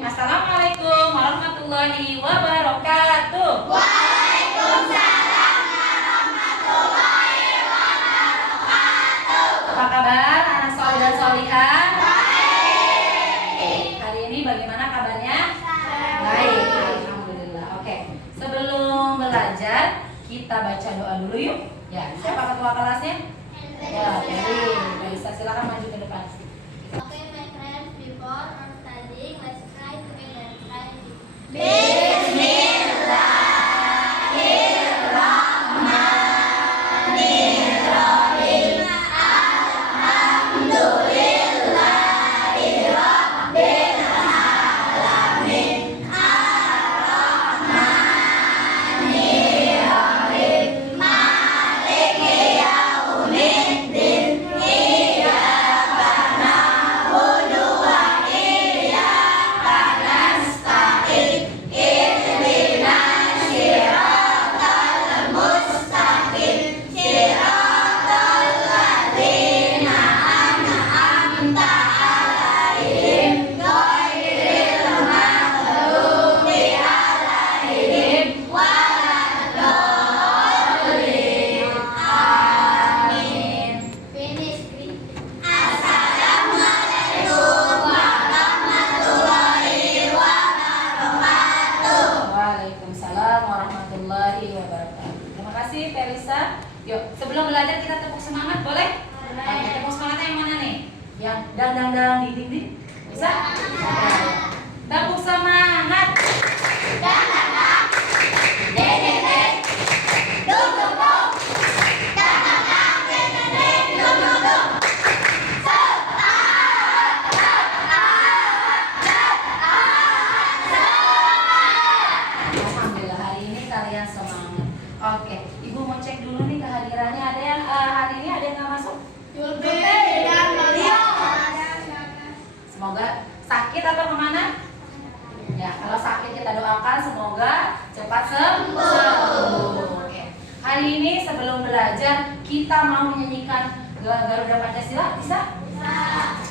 Assalamualaikum warahmatullahi wabarakatuh. Waalaikumsalam warahmatullahi wabarakatuh. Apa kabar anak soleh dan solihah? Baik. Hari ini bagaimana kabarnya? Baik. Baik, alhamdulillah. Oke, sebelum belajar kita baca doa dulu yuk. Ya, siapa ketua kelasnya? Ya, jadi silakan maju ke depan. Okay, my friends, before studying, let's try together. Bismillahirrahmanirrahim. Alhamdulillahirabbil alamin. Ar-Rahmanirrahim. Maliki yaumiddin. Iyyaka na'budu wa iyyaka nasta'in. Ihdinas siratal mustaqim. Siratal ladzina an'amta 'alaihim ghairil maghdubi 'alaihim waladdallin. Amin. Finish. Assalamualaikum warahmatullahi wabarakatuh. Waalaikumsalam warahmatullahi wabarakatuh. Terima kasih Felisa. Yuk, sebelum belajar kita tepuk semangat, boleh? Oke, tepuk semangatnya yang mana nih? Yang dang di dinding? Bisa? Tepuk semangat. Alhamdulillah hari ini kalian semangat. Oke, Ibu mau cek dulu nih kehadirannya. Ada yang hari ini ada yang nggak masuk? Semoga sakit atau kemana? Ya, kalau sakit kita doakan semoga cepat sembuh. Oke. Hari ini sebelum belajar kita mau menyanyikan Garuda Pancasila, bisa?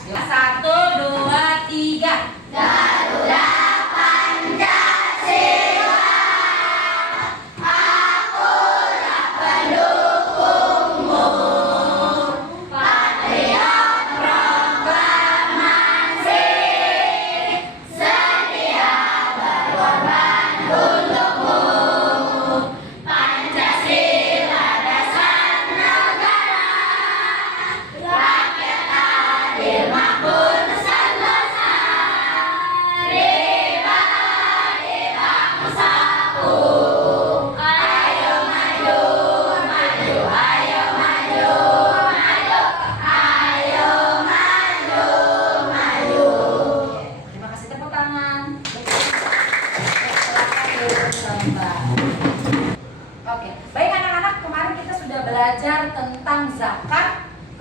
Ya, 1, 2, 3. Garuda Pancasila, akulah pendukungmu. Patriot proklamasi, sedia berkorban untukmu. Pancasila dasar negara, rakyat adil makmur sentosa. Pribadi bangsaku, ayo maju, maju, ayo maju, maju, ayo maju, maju. Terima kasih, tepuk tangan. Silakan duduk sebentar. Oke, baik anak-anak, kemarin kita sudah belajar tentang zakat,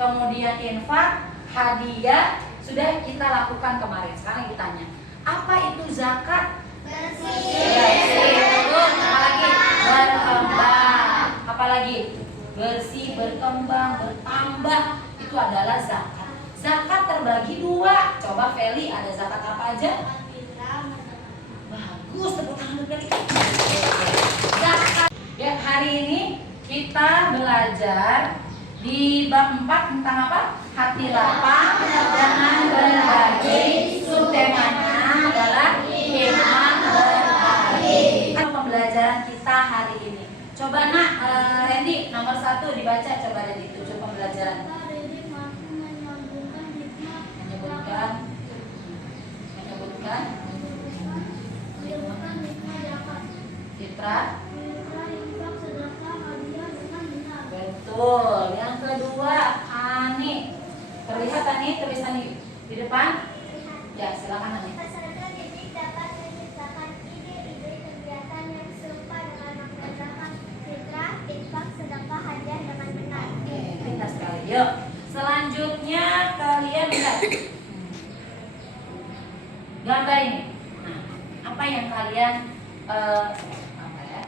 kemudian infak, hadiah, sudah kita lakukan kemarin. Sekarang ditanya, apa itu zakat? Bersih, apalagi berkembang, apalagi bersih, berkembang, bertambah, itu adalah zakat. Zakat terbagi dua. Coba Feli, ada zakat apa aja? Bagus, tepuk tangan untuk Feli. Zakat. Ya, hari ini kita belajar di bab 4 tentang apa? Hati lapang dengan berbagi. Subtemanya adalah hikmah berbagi. Pembelajaran kita hari ini. Coba nak, Randy nomor 1 dibaca. Coba Randy, tujuh pembelajaran. Menyebutkan fitrah. Betul. Yang kedua, Ani. Terlihat Ani tulisan di depan? Ya, silakan Ani. Peserta didik dapat menciptakan ide-ide kegiatan yang serupa dengan makna zakat, fitrah, infak, sedekah, hadiah dengan benar. Oke, pintar sekali. Yuk, selanjutnya kalian lihat gambar ini. Nah, apa yang kalian apa ya?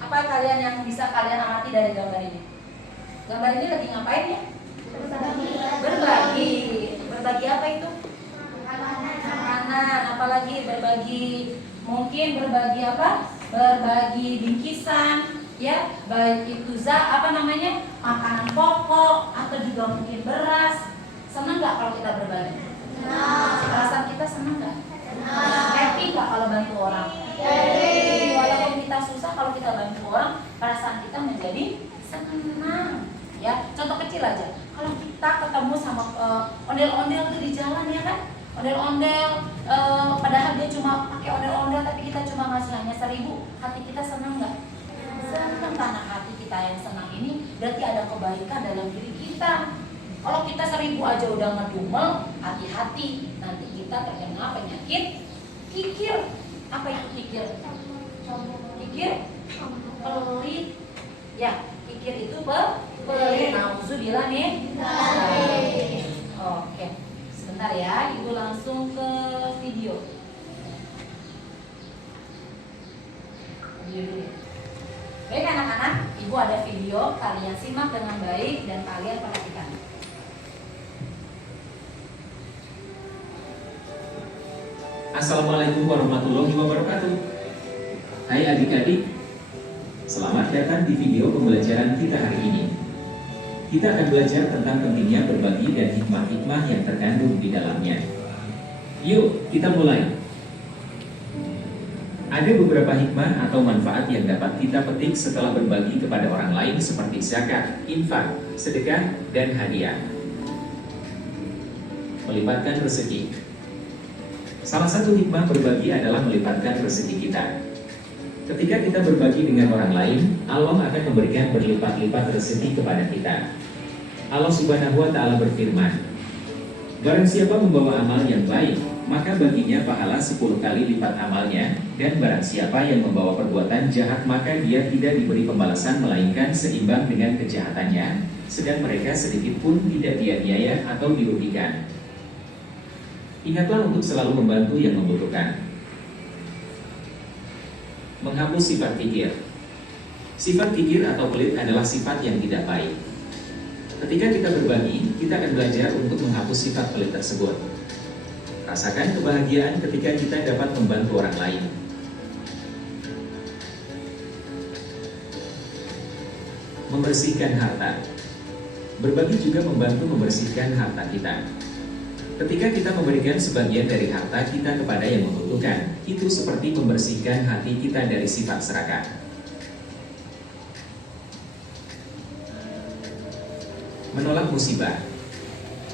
Apa kalian yang bisa kalian amati dari gambar ini? Gambar ini lagi ngapain ya? Berbagi. Berbagi apa itu? Makanan. mungkin berbagi apa? Berbagi bingkisan, ya, baik itu makanan pokok atau juga mungkin beras. Senang nggak kalau kita berbagi? Perasaan kita senang nggak? Happy nggak kalau bantu orang? Walaupun kita susah, kalau kita bantu orang, perasaan kita menjadi senang. Ya, contoh kecil aja. Kalau kita ketemu sama ondel-ondel tuh di jalan, ya kan? Ondel-ondel, padahal dia cuma pakai ondel-ondel, tapi kita cuma ngasih hanya 1.000. Hati kita senang nggak? Senang, karena hati kita yang senang ini berarti ada kebaikan dalam diri kita. Kalau kita 1.000 aja udah ngedumel, hati-hati, nanti kita terkena penyakit kikir. Apa itu kikir? Kikir? Pelit. Ya, kikir itu pelit. Nauzubillah nih. Oke, sebentar ya, Ibu langsung ke video. Baik anak-anak, Ibu ada video, kalian simak dengan baik dan kalian perhatikan. Assalamualaikum warahmatullahi wabarakatuh. Hai adik-adik, selamat datang di video pembelajaran kita hari ini. Kita akan belajar tentang pentingnya berbagi dan hikmah-hikmah yang terkandung di dalamnya. Yuk, kita mulai. Ada beberapa hikmah atau manfaat yang dapat kita petik setelah berbagi kepada orang lain seperti zakat, infak, sedekah, dan hadiah. Melipatkan rezeki. Salah satu hikmah berbagi adalah melipatkan rezeki kita. Ketika kita berbagi dengan orang lain, Allah akan memberikan berlipat-lipat rezeki kepada kita. Allah Subhanahu wa Ta'ala berfirman, "Barang siapa membawa amal yang baik, maka baginya pahala 10 kali lipat amalnya, dan barang siapa yang membawa perbuatan jahat, maka dia tidak diberi pembalasan melainkan seimbang dengan kejahatannya, sedang mereka sedikit pun tidak dianiaya atau dirugikan." Ingatlah untuk selalu membantu yang membutuhkan. Menghapus sifat kikir. Sifat kikir atau pelit adalah sifat yang tidak baik. Ketika kita berbagi, kita akan belajar untuk menghapus sifat pelit tersebut. Rasakan kebahagiaan ketika kita dapat membantu orang lain. Membersihkan harta. Berbagi juga membantu membersihkan harta kita. Ketika kita memberikan sebagian dari harta kita kepada yang membutuhkan, itu seperti membersihkan hati kita dari sifat serakah. Menolak musibah.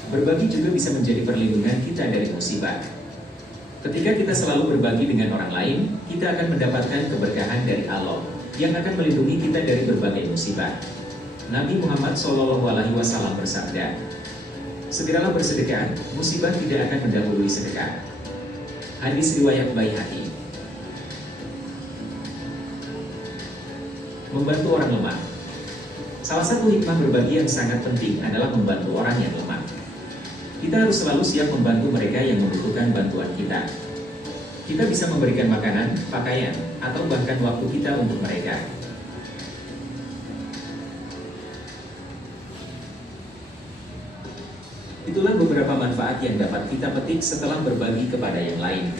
Berbagi juga bisa menjadi perlindungan kita dari musibah. Ketika kita selalu berbagi dengan orang lain, kita akan mendapatkan keberkahan dari Allah yang akan melindungi kita dari berbagai musibah. Nabi Muhammad SAW bersabda, "Segeralah bersedekah, musibah tidak akan mendahului sedekah." Hadis riwayat Baihaqi. Membantu orang lemah. Salah satu hikmah berbagi yang sangat penting adalah membantu orang yang lemah. Kita harus selalu siap membantu mereka yang membutuhkan bantuan kita. Kita bisa memberikan makanan, pakaian, atau bahkan waktu kita untuk mereka. Itulah beberapa manfaat yang dapat kita petik setelah berbagi kepada yang lain.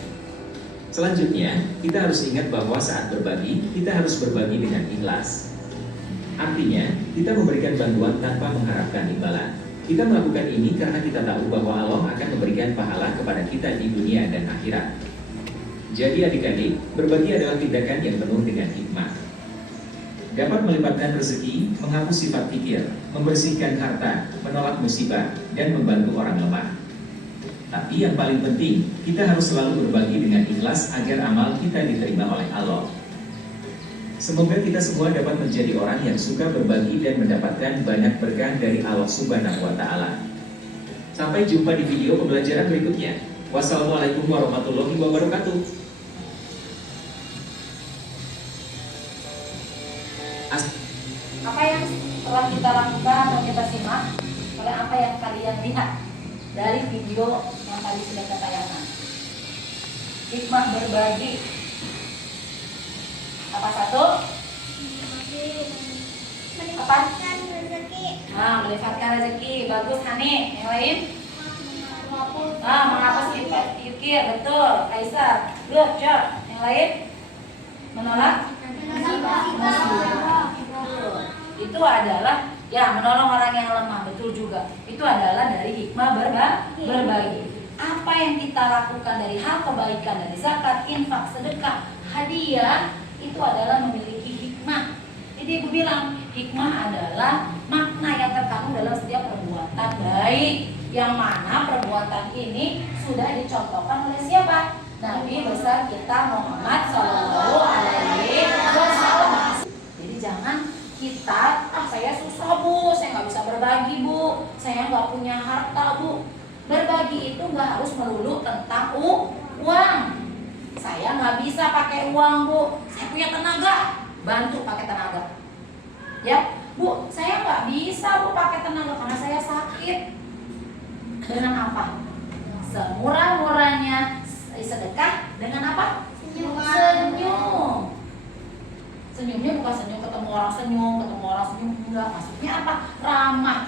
Selanjutnya, kita harus ingat bahwa saat berbagi, kita harus berbagi dengan ikhlas. Artinya, kita memberikan bantuan tanpa mengharapkan imbalan. Kita melakukan ini karena kita tahu bahwa Allah akan memberikan pahala kepada kita di dunia dan akhirat. Jadi adik-adik, berbagi adalah tindakan yang penuh dengan hikmah. Dapat melipatkan rezeki, menghapus sifat pikir, membersihkan harta, menolak musibah, dan membantu orang lemah. Tapi yang paling penting, kita harus selalu berbagi dengan ikhlas agar amal kita diterima oleh Allah. Semoga kita semua dapat menjadi orang yang suka berbagi dan mendapatkan banyak berkah dari Allah Subhanahu wa Ta'ala. Sampai jumpa di video pembelajaran berikutnya. Wassalamualaikum warahmatullahi wabarakatuh. Apa yang telah kita lakukan atau kita simak, oleh apa yang kalian lihat dari video yang tadi sudah kita tayangkan? Hikmah berbagi. Apa satu? Melipatkan rezeki. Melipatkan rezeki. Bagus, Hani. Yang lain? Menghapus sifat pikir. Betul. Kaisar. Good job. Yang lain? Menolak musibah. Itu adalah ya menolong orang yang lemah, betul juga. Itu adalah dari hikmah berbagi. Apa yang kita lakukan dari hal kebaikan, dari zakat, infak, sedekah, hadiah, itu adalah memiliki hikmah. Jadi ibu bilang hikmah adalah makna yang terkandung dalam setiap perbuatan baik, yang mana perbuatan ini sudah dicontohkan oleh siapa? Nabi besar kita Muhammad Shallallahu Alaihi Wasallam. Jadi jangan kita, saya susah bu, saya nggak bisa berbagi bu, saya nggak punya harta bu. Berbagi itu nggak harus melulu tentang uang. Saya nggak bisa pakai uang bu, saya punya tenaga, bantu pakai tenaga. Ya bu, saya nggak bisa bu pakai tenaga karena saya sakit. Dengan apa? Semurah-murahnya sedekah dengan apa? Senyum. Senyumnya bukan senyum ketemu orang senyum, enggak. Maksudnya apa? Ramah.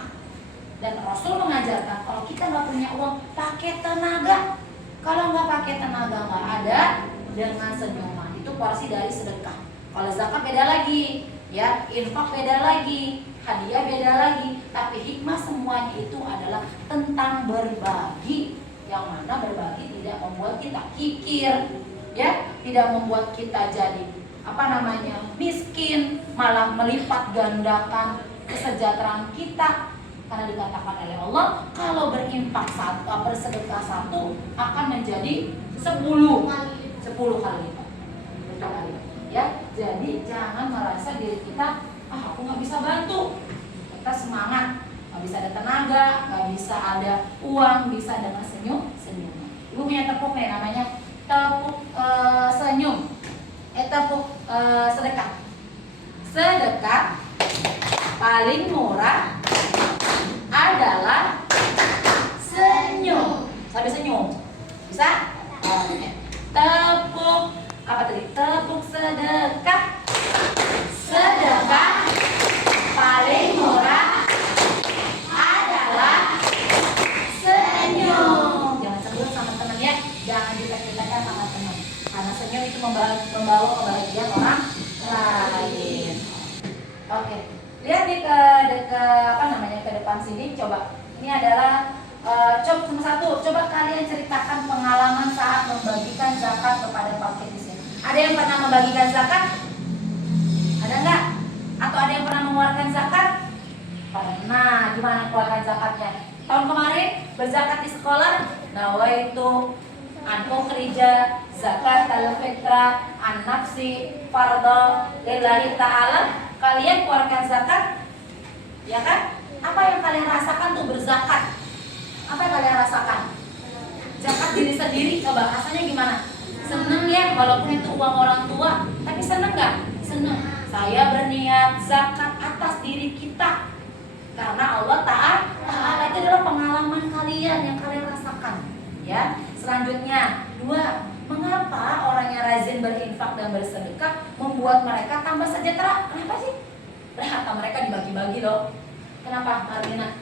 Dan Rasul mengajarkan kalau kita nggak punya uang, pakai tenaga. Kalau nggak pakai tenaga, nggak ada, dengan senyuman. Itu porsi dari sedekah. Kalau zakat beda lagi, ya, infak beda lagi, hadiah beda lagi. Tapi hikmah semuanya itu adalah tentang berbagi. Yang mana berbagi tidak membuat kita kikir, ya, tidak membuat kita jadi miskin, malah melipat gandakan kesejahteraan kita. Karena dikatakan oleh Allah, kalau berinfak satu, bersedekah satu akan menjadi 10 kali lipat. Ya, jadi jangan merasa diri kita, aku nggak bisa bantu. Kita semangat, nggak bisa ada tenaga, nggak bisa ada uang, bisa dengan senyum. Ibu punya tepuk nih, namanya tepuk senyum. Tepuk sedekah. Sedekah paling murah adalah senyum. Sampai senyum. Bisa? Tepuk apa tadi? Tepuk sedekah. Sedekah paling murah adalah senyum. Jangan cemburu sama teman ya. Jangan jutek-jutekan sama teman. Karena senyum itu membawa kebahagiaan orang lain. Oke. Lihat nih ke depan sini, coba. Ini adalah coba nomor 1. Coba kalian ceritakan pengalaman saat membagikan zakat kepada fakir miskin. Ada yang pernah membagikan zakat? Ada enggak? Atau ada yang pernah mengeluarkan zakat? Pernah. Gimana mengeluarkan zakatnya? Tahun kemarin berzakat di sekolah, nawaitu an ukhrija zakat al-fitrah an-nafsi fardhu lillahi ta'ala. Kalian keluarkan zakat, ya kan? Apa yang kalian rasakan tuh berzakat? Apa yang kalian rasakan? Zakat diri sendiri, coba rasanya gimana? Seneng ya, walaupun itu uang orang tua, tapi seneng nggak? Seneng. Saya berniat zakat atas diri kita, karena Allah Ta'ala itu adalah pengalaman kalian yang kalian rasakan. Ya, selanjutnya 2. Mengapa orang yang rajin berinfak dan bersedekah membuat mereka tambah sejahtera? Kenapa sih? Harta mereka dibagi-bagi loh. Kenapa, Marlina?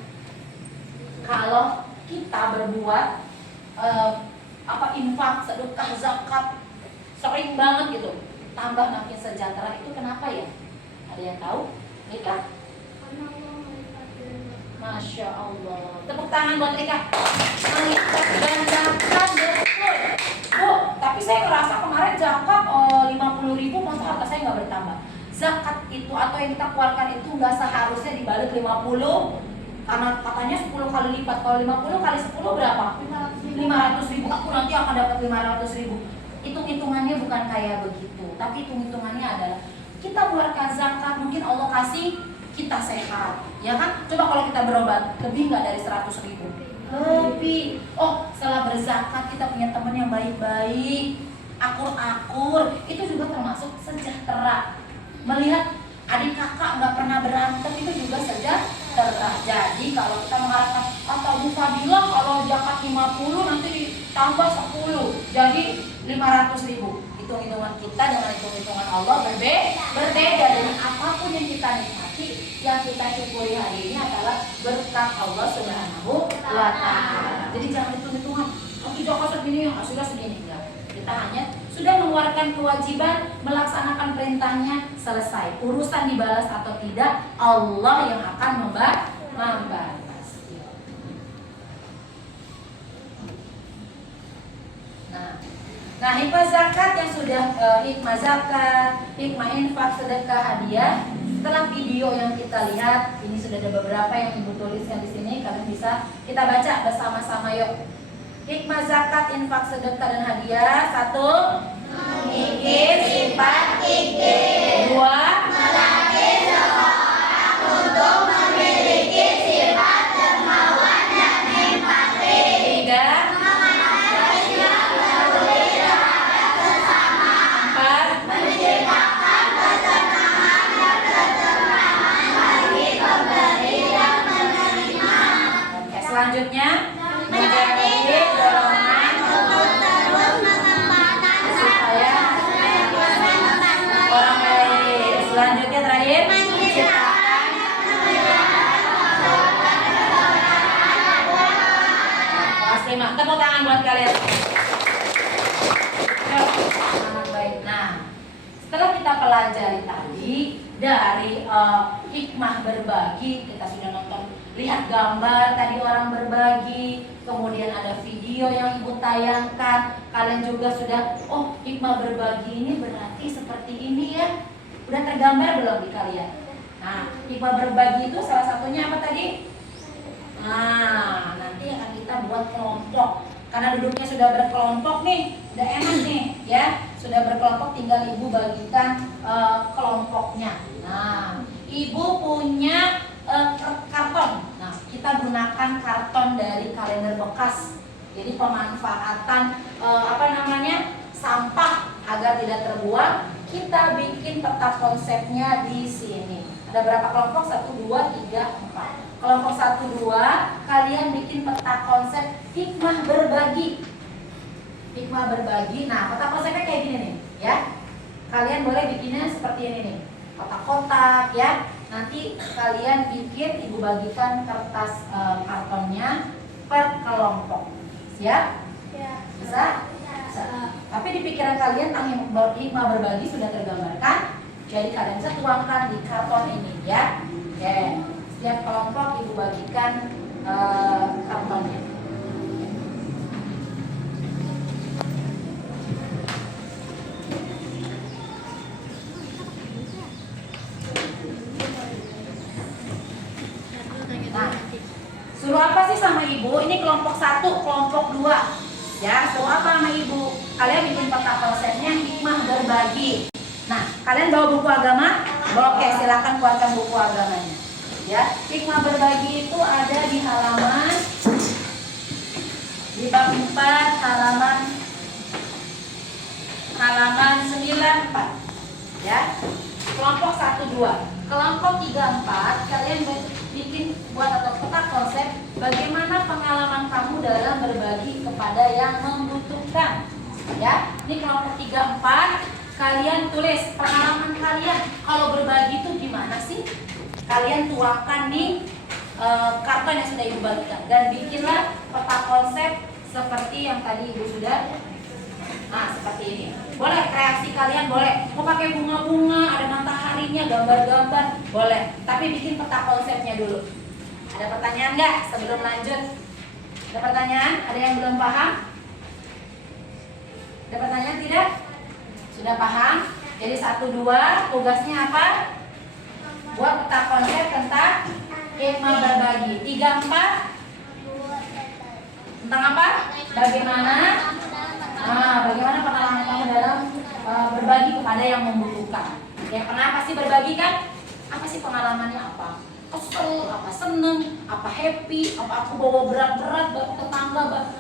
Kalau kita berbuat infak, sedekah, zakat sering banget gitu, tambah makin sejahtera, itu kenapa ya? Ada yang tahu? Rika? Masya Allah. Tepuk tangan buat Rika. Melipat gandakan, betul. Bu, tapi saya ngerasa kemarin zakat 50.000, masa harta saya nggak bertambah. Zakat itu atau yang kita keluarkan itu nggak seharusnya dibalik 50, karena katanya 10 kali lipat. Kalau 50 kali 10 berapa? 500.000. Aku nanti akan dapat 500.000. Hitung-hitungannya bukan kayak begitu, tapi hitung-hitungannya adalah kita keluarkan zakat, mungkin Allah kasih kita sehat, ya kan? Coba kalau kita berobat, lebih nggak dari 100.000? Lebih. Oh, setelah berzakat kita punya teman yang baik-baik, akur-akur, itu juga termasuk sejahtera. Melihat adik kakak nggak pernah berantem, itu juga sejahtera. Jadi kalau kita mengharapkan atau Bu Fadila kalau zakat 50 nanti ditambah 10 jadi 500.000. Hitung-hitungan kita dengan hitung-hitungan Allah berbeda. Dengan apapun yang kita nikmati, yang kita syukuri hari ini adalah berkat Allah Subhanahu wa Ta'ala. Jadi jangan hitung-hitungan, nanti zakat segini, hasilnya segini. Enggak. Kita hanya sudah mengeluarkan kewajiban, melaksanakan perintahnya, selesai. Urusan dibalas atau tidak, Allah yang akan membalas. Nah, hikmah zakat yang sudah hikmah zakat, hikmah infak, sedekah, hadiah. Setelah video yang kita lihat, ini sudah ada beberapa yang Ibu tuliskan di sini. Kalian bisa kita baca bersama-sama yuk. Hikmah zakat, infak, sedekah, dan hadiah. 1. Memiliki sifat fikih. 2. Melatih seseorang untuk memiliki sifat dermawan dan empati. 3. Selanjutnya menjadi dorongan untuk terus mengembangkan supaya orang lain. Selanjutnya terakhir menciptakan pasti mak. Tepuk tangan buat kalian. Sangat baik. Nah, setelah kita pelajari tadi dari hikmah berbagi, kita sudah nonton. Lihat gambar tadi orang berbagi, kemudian ada video yang Ibu tayangkan. Kalian juga sudah, oh hikmah berbagi ini berarti seperti ini ya. Udah tergambar belum di kalian? Nah, hikmah berbagi itu salah satunya apa tadi? Nah, nanti akan kita buat kelompok. Karena duduknya sudah berkelompok nih, udah enak nih ya. Sudah berkelompok, tinggal Ibu bagikan kelompoknya. Nah, Ibu punya karton. Nah, kita gunakan karton dari kalender bekas. Jadi pemanfaatan sampah agar tidak terbuang. Kita bikin peta konsepnya di sini. Ada berapa kelompok? 1, 2, 3, 4. Kelompok 1, 2, kalian bikin peta konsep hikmah berbagi. Hikmah berbagi. Nah, peta konsepnya kayak gini nih, ya. Kalian boleh bikinnya seperti ini nih. Kotak-kotak ya. Nanti kalian bikin, Ibu bagikan kertas kartonnya per kelompok. Siap? Bisa? Bisa. Tapi di pikiran kalian hikmah berbagi sudah tergambarkan. Jadi kalian bisa tuangkan di karton ini ya. Oke. Setiap kelompok Ibu bagikan kartonnya. Suruh apa sih sama Ibu? Ini kelompok 1, kelompok 2. Ya, suruh apa sama Ibu? Kalian bikin peta konsepnya hikmah berbagi. Nah, kalian bawa buku agama? Oke, silakan keluarkan buku agamanya. Ya, hikmah berbagi itu ada di halaman di bab 4 halaman 94. Ya. Kelompok 1, 2. Kelompok 3, 4 kalian bikin buat atau peta konsep bagaimana pengalaman kamu dalam berbagi kepada yang membutuhkan. Ya, ini kelompok 3, 4 kalian tulis pengalaman kalian kalau berbagi itu gimana sih? Kalian tuangkan di karton yang sudah Ibu bagikan dan bikinlah peta konsep seperti yang tadi Ibu sudah. Nah, seperti ini. Boleh kreasi kalian, boleh. Mau pakai bunga-bunga, ada mataharinya, gambar-gambar, boleh. Tapi bikin peta konsepnya dulu. Ada pertanyaan nggak sebelum lanjut? Ada pertanyaan? Ada yang belum paham? Ada pertanyaan tidak? Sudah paham? Jadi 1, 2 tugasnya apa? Buat peta konsep tentang hikmah berbagi. 3, 4 tentang apa? Bagaimana pengalaman kamu dalam berbagi kepada yang membutuhkan. Ya, kenapa sih berbagi kan? Apa sih pengalamannya apa? Kesel, apa seneng, apa happy, apa aku bawa berat-berat ke tetangga,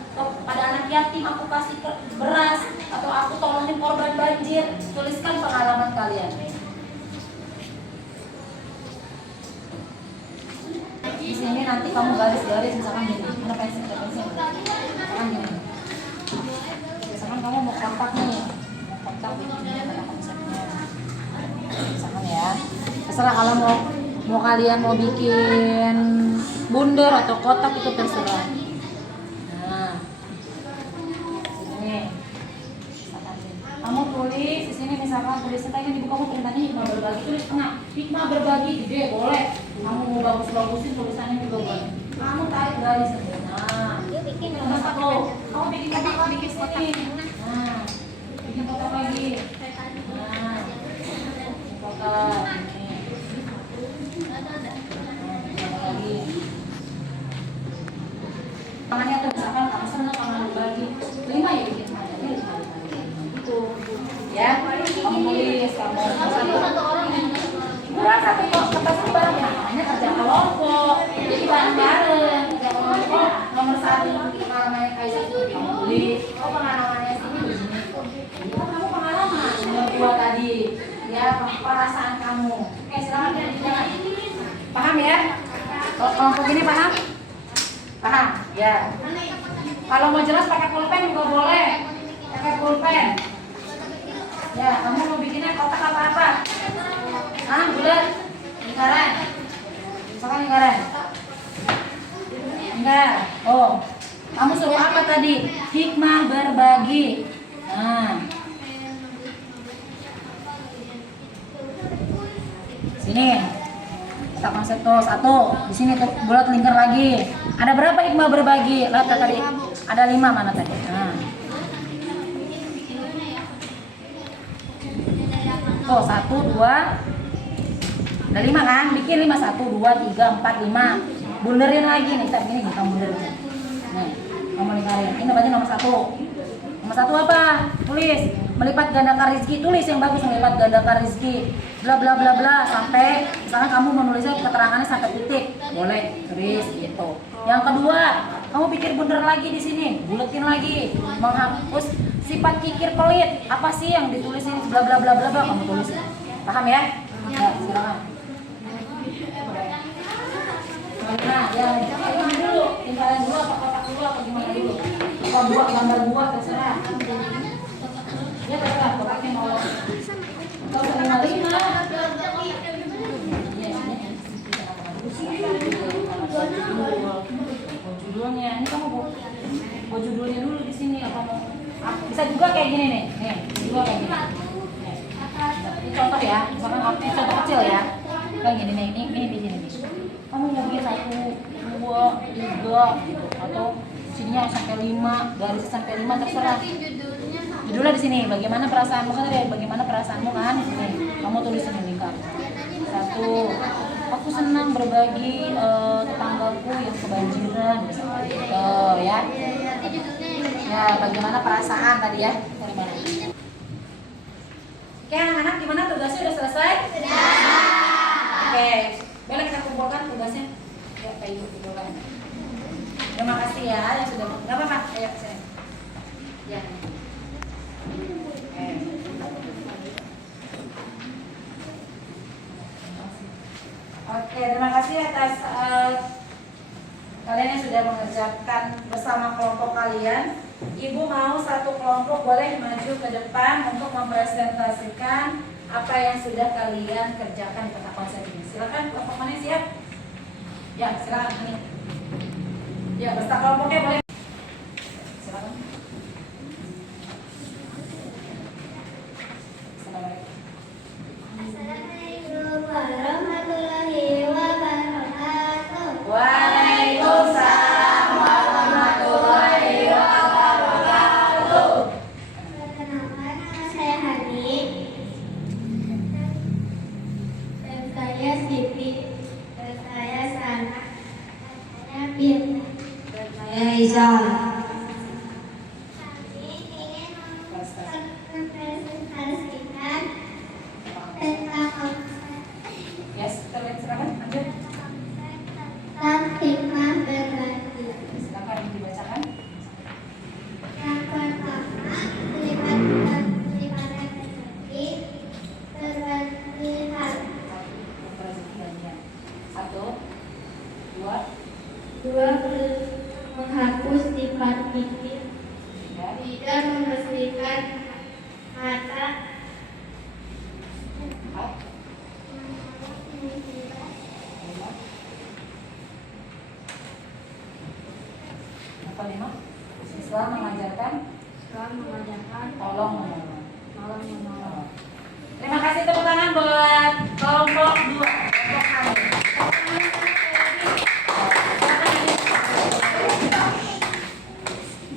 pada anak yatim aku kasih beras, atau aku tolongin korban banjir. Tuliskan pengalaman kalian. Di sini nanti kamu garis-garis misalkan gini, mana pensil, misalkan gini. Misalkan kamu mau kontak nih, bikinnya pada konsepnya. Misalkan ya, terserah kalau mau kalian mau bikin bundar atau kotak itu terserah. Nah, misalkan tulisnya tadi di buku kamu tulisannya hikmah berbagi, tulis tengah. Hikmah berbagi gede boleh. Kamu mau bagus-bagusin tulisannya juga boleh. Kamu tarik garis. Nah, Yuk bikin nomor satu. Kamu bikin kotak bikin sini. Nah, bikin kotak lagi. Nah, kotak ini. Kotak lagi. Tangannya tuh misalkan kamu senang kamu berbagi 5 ya bikin semuanya gitu ya. Kamu tulis kamu satu orang yang enggak satu kertas itu bareng namanya kerja kelompok, jadi bareng-bareng kerja kelompok. Nomor 1 pengalamannya Kaisa kamu tulis, oh pengalamannya sini di sini. Jadi kamu pengalaman nomor 2 tadi ya, perasaan kamu. Oke silakan dijalan. Paham ya? Kelompok ini paham? Paham? Ya. Kalau mau jelas pakai pulpen juga boleh. Pakai pulpen. Ya, kamu mau bikinnya kotak apa? Bulat? Lingkaran? Misalkan lingkaran? Enggak. Oh, kamu suruh apa tadi? Hikmah berbagi. Nah. Sini. Kita konsep tuh 1. Di sini tuh bulat lingkar lagi. Ada berapa hikmah berbagi? Lihat tadi. Ada 5 mana tadi? Nah. Tuh 1, 2. Ada 5 kan? Bikin 5 1, 2, 3, 4, 5. Bunderin lagi nih, kita gini kamu bunderin. Nih, kamu lingkarin. Ini berarti nomor 1. Nomor 1 apa? Tulis melipat gandakan rezeki. Tulis yang bagus, melipat gandakan rezeki. Bla bla bla bla sampai misalkan kamu menulisnya keterangannya sampai titik. Boleh tulis gitu. Yang kedua, kamu pikir bundar lagi di sini, buletin lagi, menghapus sifat kikir pelit. Apa sih yang ditulis ini? Bla bla bla bla bla kamu tulis. Paham ya? Ya, silakan. Nah, ya, ini dulu, tinggalan dulu apa kotak dulu apa gimana dulu? Apa buat gambar buah terserah. Ya terserah, kotaknya mau. Kau 5. Judulnya, ini kamu mau judulnya dulu di sini apa mau? Bisa juga kayak gini nih, juga kayak gini. Ini contoh ya, misalkan ini contoh kecil ya, kayak gini nih, ini di sini nih. Kamu mau bikin 1, 2, 3 gitu, atau sininya sampai 5, garis sampai 5 terserah. Judulnya di sini, bagaimana perasaanmu kan dari bagaimana perasaanmu kan? Nih, kamu tulis ini lingkar. 1, aku senang berbagi tetanggaku yang kebanjiran, misalnya gitu ya. Ya, bagaimana perasaan tadi ya? Dari mana? Oke, anak-anak gimana tugasnya udah selesai? Sudah. Oke, boleh kita kumpulkan tugasnya? Ya, kayak ibu kumpulkan. Terima kasih ya yang sudah. Enggak apa-apa, ayo saya. Ya. Oke, terima kasih atas kalian yang sudah mengerjakan bersama kelompok kalian. Ibu mau satu kelompok boleh maju ke depan untuk mempresentasikan apa yang sudah kalian kerjakan di peta konsep ini. Silakan kelompok mana siap? Ya, silakan ini. Ya, beserta kelompoknya boleh. Silakan. Assalamualaikum warahmatullahi wabarakatuh. Waalaikumsalam warahmatullahi wabarakatuh. Perkenalkan, nama saya Hani. Dan saya Siti. Dan saya Sana. Dan saya Birna. Dan saya Isa. Kami ingin mempresentasikan tentang konsep Yes, silakan lanjut. tentang hikmah berbagi. Silakan dibacakan. Yang pertama, melibatkan rezeki berbagi hal. Satu, dua, Dua, menghapus sifat kikir. tiga, Tidak membersihkan mata. empat, lima. Apa 5? Islam mengajarkan Setelah mengajarkan tolong menolong. tolong menolong. Terima kasih, tepuk tangan buat kelompok 2, kelompok kami. Tepuk tangan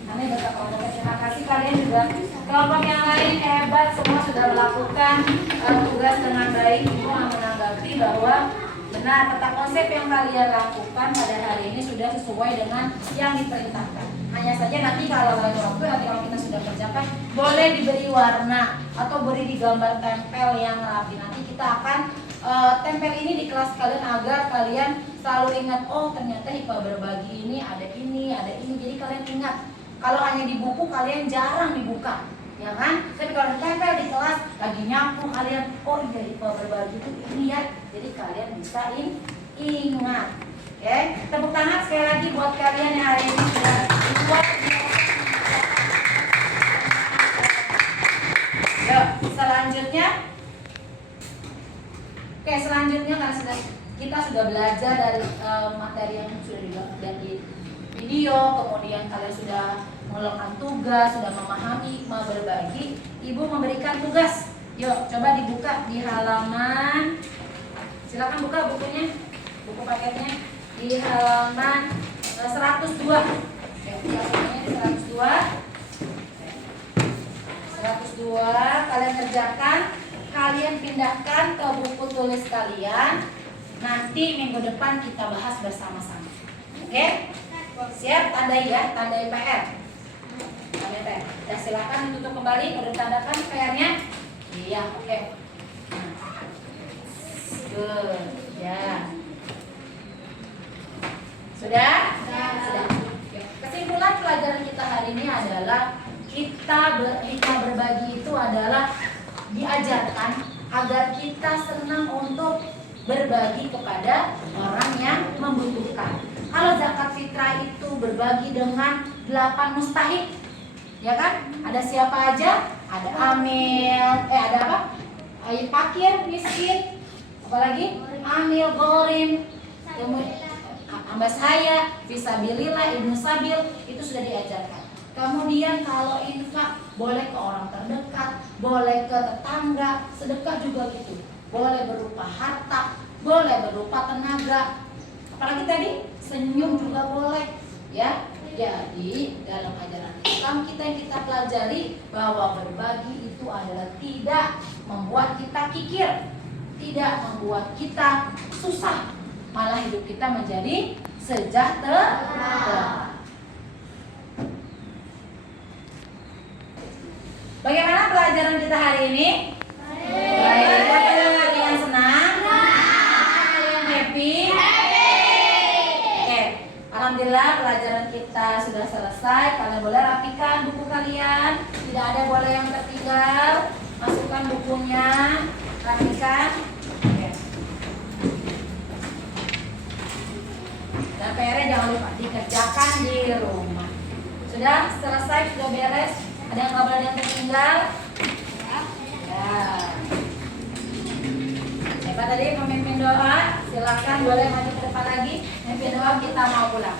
kami berkelompok. Terima kasih kalian juga. Kelompok yang lain hebat, semua sudah melakukan tugas dengan baik. Ibu menanggapi bahwa benar peta konsep yang kalian lakukan pada hari ini sudah sesuai dengan yang diperintahkan. Hanya saja nanti kalau lain waktu, nanti kalau kita sudah kerjakan, boleh diberi warna atau beri digambar tempel yang rapi. Nanti kita akan tempel ini di kelas kalian agar kalian selalu ingat, oh ternyata IPA berbagi ini, ada ini. Jadi kalian ingat. Kalau hanya di buku kalian jarang dibuka, ya kan? Tapi kalau ditempel di kelas, lagi nyapu kalian, oh iya IPA berbagi itu ini ya. Jadi kalian bisa ingat. Oke, tepuk tangan sekali lagi buat kalian yang hari ini sudah buat. Yuk, selanjutnya. Oke, selanjutnya karena kita sudah belajar dari materi yang sudah dibahas di video, kemudian kalian sudah melakukan tugas, sudah memahami, mau berbagi. Ibu memberikan tugas. Yuk, coba dibuka di halaman. Silakan buka bukunya, buku paketnya di halaman 102. Oke, bukunya di 102. 102, kalian kerjakan, kalian pindahkan ke buku tulis kalian. Nanti minggu depan kita bahas bersama-sama. Oke? Siap, tandai ya, tandai PR. Tandai PR. Ya, silakan ditutup kembali, udah ditandakan PR-nya? Iya, oke. Good. Ya. Sudah? Sudah. Kesimpulan pelajaran kita hari ini adalah kita berbagi itu adalah diajarkan agar kita senang untuk berbagi kepada orang yang membutuhkan. Kalau zakat fitrah itu berbagi dengan 8 mustahik, ya kan? Ada siapa aja? Ada amil, ada apa? Fakir, miskin, apalagi amil, gorim, ambas haya, fisabilillah, ibnu sabil, itu sudah diajarkan. Kemudian kalau infak boleh ke orang terdekat, boleh ke tetangga, sedekah juga gitu. Boleh berupa harta, boleh berupa tenaga. Apalagi tadi senyum juga boleh, ya. Jadi dalam ajaran Islam kita yang kita pelajari bahwa berbagi itu adalah tidak membuat kita kikir, tidak membuat kita susah, malah hidup kita menjadi sejahtera. Bagaimana pelajaran kita hari ini? Baik. Ada yang senang? Ada yang happy? Oke. Alhamdulillah pelajaran kita sudah selesai. Kalian boleh rapikan buku kalian. Tidak ada boleh yang tertinggal. Masukkan bukunya. Rapikan. Oke. Dan PR-nya jangan lupa dikerjakan di rumah. Sudah selesai, sudah beres. Ada yang nggak boleh yang tertinggal? Ya. Siapa tadi pemimpin doa? Silakan boleh maju ke depan lagi. Pemimpin doa, kita mau pulang.